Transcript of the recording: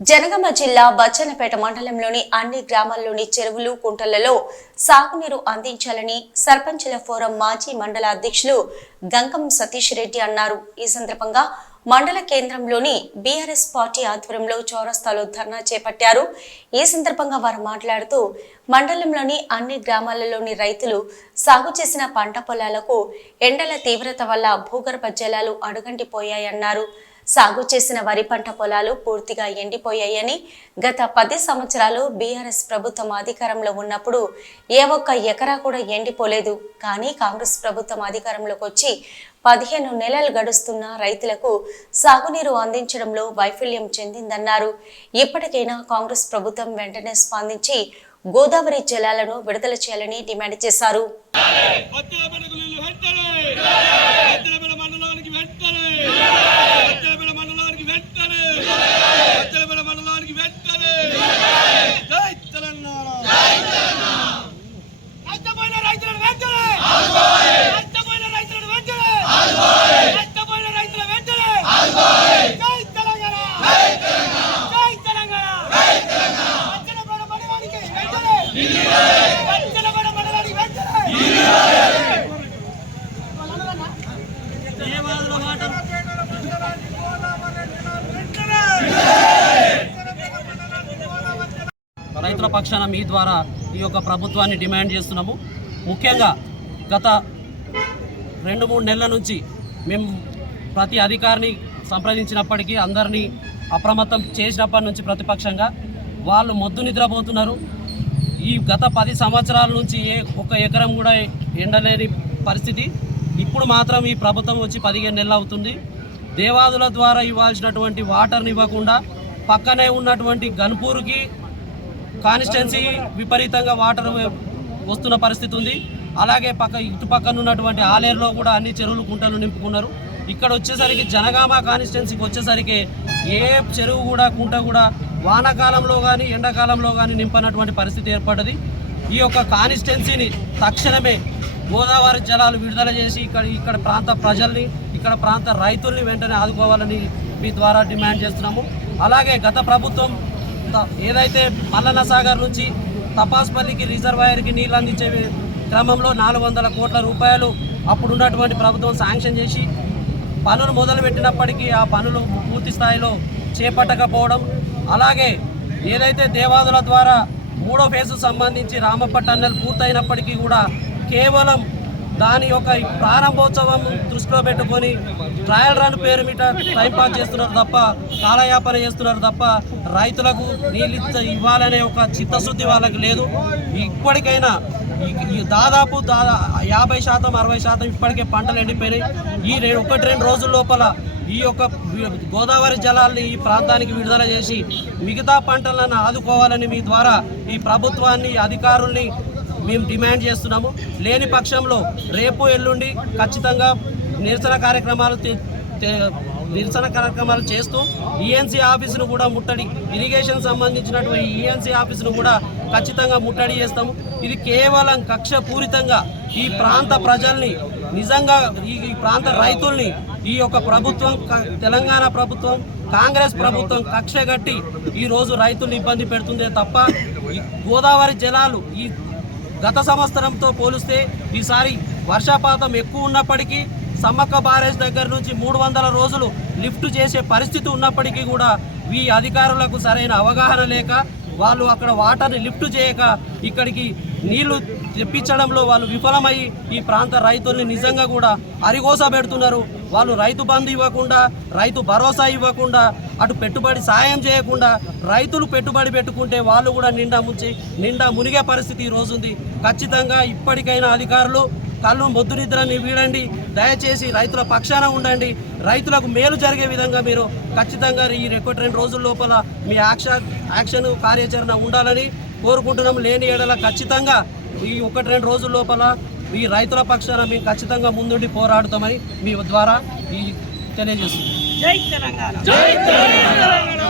జనగామ జిల్లా బచ్చన్నపేట మండలంలోని అన్ని గ్రామాల్లోని చెరువులు కుంటలలో సాగునీరు అందించాలని సర్పంచుల ఫోరం మాజీ మండల అధ్యక్షులు గంగం సతీష్ రెడ్డి అన్నారు. ఈ సందర్భంగా మండల కేంద్రంలోని బీఆర్ఎస్ పార్టీ ఆధ్వర్యంలో చౌరస్తాలో ధర్నా చేపట్టారు. ఈ సందర్భంగా వారు మాట్లాడుతూ మండలంలోని అన్ని గ్రామాలలోని రైతులు సాగు చేసిన పంట పొలాలకు ఎండల తీవ్రత వల్ల భూగర్భ జలాలు అడుగంటిపోయాయన్నారు. సాగు చేసిన వరి పంట పొలాలు పూర్తిగా ఎండిపోయాయని గత పది సంవత్సరాలు బీఆర్ఎస్ ప్రభుత్వం అధికారంలో ఉన్నప్పుడు ఏ ఒక్క ఎకరా కూడా ఎండిపోలేదు. కానీ కాంగ్రెస్ ప్రభుత్వం అధికారంలోకి వచ్చి పదిహేను నెలలు గడుస్తున్న రైతులకు సాగునీరు అందించడంలో వైఫల్యం చెందిందన్నారు. ఇప్పటికైనా కాంగ్రెస్ ప్రభుత్వం వెంటనే స్పందించి గోదావరి జలాలను విడుదల చేయాలని డిమాండ్ చేశారు వజ్రపేటకు నీళ్ళు వెంటనే వజ్రపేట మండలానికి వెంటనే వజ్రపేట మండలానికి వెంటనే వజ్రపేట మండలానికి వెంటనే జై తెలంగాణ నష్టపోయిన రైతులను వెంటనే నష్టపోయిన రైతులను వెంటనే నష్టపోయిన రైతుల వెంటనే జై తెలంగాణ జై తెలంగాణ వజ్రపేట మండలానికి వెంటనే వజ్రపేట మండలానికి వెంటనే రైతుల పక్షాన మీ ద్వారా ఈ యొక్క ప్రభుత్వాన్ని డిమాండ్ చేస్తున్నాము. ముఖ్యంగా గత రెండు మూడు నెలల నుంచి మేము ప్రతి అధికారిని సంప్రదించినప్పటికీ అందరినీ అప్రమత్తం చేసినప్పటి నుంచి ప్రతిపక్షంగా వాళ్ళు మొద్దు నిద్రపోతున్నారు. ఈ గత పది సంవత్సరాల నుంచి ఏ ఒక ఎకరం కూడా ఎండలేని పరిస్థితి. ఇప్పుడు మాత్రం ఈ ప్రభుత్వం వచ్చి పదిహేను నెలలు అవుతుంది. దేవాదుల ద్వారా ఇవ్వాల్సినటువంటి వాటర్ని ఇవ్వకుండా పక్కనే ఉన్నటువంటి గన్పూర్కి కాన్స్టెన్సీ విపరీతంగా వాటర్ వస్తున్న పరిస్థితి ఉంది. అలాగే పక్క ఇటుపక్కన ఉన్నటువంటి ఆలేరులో కూడా అన్ని చెరువులు కుంటలు నింపుకున్నారు. ఇక్కడ వచ్చేసరికి జనగామ కాన్స్టెన్సీకి వచ్చేసరికి ఏ చెరువు కూడా కుంట కూడా వానాకాలంలో కానీ ఎండాకాలంలో కానీ నింపనటువంటి పరిస్థితి ఏర్పడ్డది. ఈ యొక్క కాన్స్టెన్సీని తక్షణమే గోదావరి జలాలు విడుదల చేసి ఇక్కడ ఇక్కడ ప్రాంత ప్రజల్ని ఇక్కడ ప్రాంత రైతుల్ని వెంటనే ఆదుకోవాలని మీ ద్వారా డిమాండ్ చేస్తున్నాము. అలాగే గత ప్రభుత్వం ఏదైతే మల్లన్న సాగర్ నుంచి తపాస్పల్లికి రిజర్వాయర్కి నీళ్ళు అందించే క్రమంలో నాలుగు వందల కోట్ల రూపాయలు అప్పుడు ఉన్నటువంటి ప్రభుత్వం శాంక్షన్ చేసి పనులు మొదలుపెట్టినప్పటికీ ఆ పనులు పూర్తి స్థాయిలో చేపట్టకపోవడం అలాగే ఏదైతే దేవాదుల ద్వారా మూడో ఫేజ్ సంబంధించి రామప్ప టన్నెల్ పూర్తయినప్పటికీ కూడా కేవలం దాని యొక్క ప్రారంభోత్సవం దృష్టిలో పెట్టుకొని ట్రయల్ రన్ పేరు మీద టైంపాస్ చేస్తున్నారు తప్ప కాలయాపన చేస్తున్నారు తప్ప రైతులకు నీళ్ళు ఇవ్వాలనే ఒక చిత్తశుద్ధి వాళ్ళకి లేదు. ఇప్పటికైనా దాదాపు దాదా యాభై శాతం అరవై శాతం ఇప్పటికే పంటలు ఎండిపోయినాయి. ఈ రెండు ఒకటి రెండు రోజుల లోపల ఈ యొక్క గోదావరి జలాల్ని ఈ ప్రాంతానికి విడుదల చేసి మిగతా పంటలను ఆదుకోవాలని మీ ద్వారా ఈ ప్రభుత్వాన్ని అధికారుల్ని మేము డిమాండ్ చేస్తున్నాము. లేని పక్షంలో రేపు ఎల్లుండి ఖచ్చితంగా నిరసన కార్యక్రమాలు నిరసన కార్యక్రమాలు చేస్తూ ఈఎన్సీ ఆఫీసును కూడా ముట్టడి ఇరిగేషన్ సంబంధించినటువంటి ఈఎన్సీ ఆఫీసును కూడా ఖచ్చితంగా ముట్టడి చేస్తాము. ఇది కేవలం కక్ష పూరితంగా ఈ ప్రాంత ప్రజల్ని నిజంగా ఈ ఈ ప్రాంత రైతుల్ని ఈ యొక్క ప్రభుత్వం క- తెలంగాణ ప్రభుత్వం కాంగ్రెస్ ప్రభుత్వం కక్ష కట్టి ఈరోజు రైతులు రైతుల్ని ఇబ్బంది పెడుతుందే తప్ప గోదావరి జలాలు ఈ గత సంవత్సరంతో పోలిస్తే ఈసారి వర్షపాతం ఎక్కువ ఉన్నప్పటికీ సమ్మక్క బారేజ్ దగ్గర నుంచి మూడు వందల రోజులు లిఫ్ట్ చేసే పరిస్థితి ఉన్నప్పటికీ కూడా ఈ అధికారులకు సరైన అవగాహన లేక వాళ్ళు అక్కడ వాటర్ని లిఫ్ట్ చేయక ఇక్కడికి నీళ్ళు తెప్పించడంలో వాళ్ళు విఫలమై ఈ ప్రాంత రైతుల్ని నిజంగా కూడా అరిగోస పెడుతున్నారు. వాళ్ళు రైతు బంధు ఇవ్వకుండా రైతు భరోసా ఇవ్వకుండా అటు పెట్టుబడి సాయం చేయకుండా రైతులు పెట్టుబడి పెట్టుకుంటే వాళ్ళు కూడా నిండా ముంచి నిండా మునిగే పరిస్థితి ఈ ఉంది ఖచ్చితంగా ఇప్పటికైనా అధికారులు కళ్ళు మొద్దు నిద్రని వీడండి. దయచేసి రైతుల పక్షాన ఉండండి. రైతులకు మేలు జరిగే విధంగా మీరు ఖచ్చితంగా ఈ ఒకటి రెండు రోజుల లోపల మీ యాక్షన్ యాక్షన్ కార్యాచరణ ఉండాలని కోరుకుంటున్నాం. లేని ఏడల ఖచ్చితంగా ఈ ఒకటి రెండు రోజుల లోపల ఈ రైతుల పక్షాన మేము ఖచ్చితంగా ముందుండి పోరాడుతామని మీ ద్వారా ఈ జై తెలంగాణ.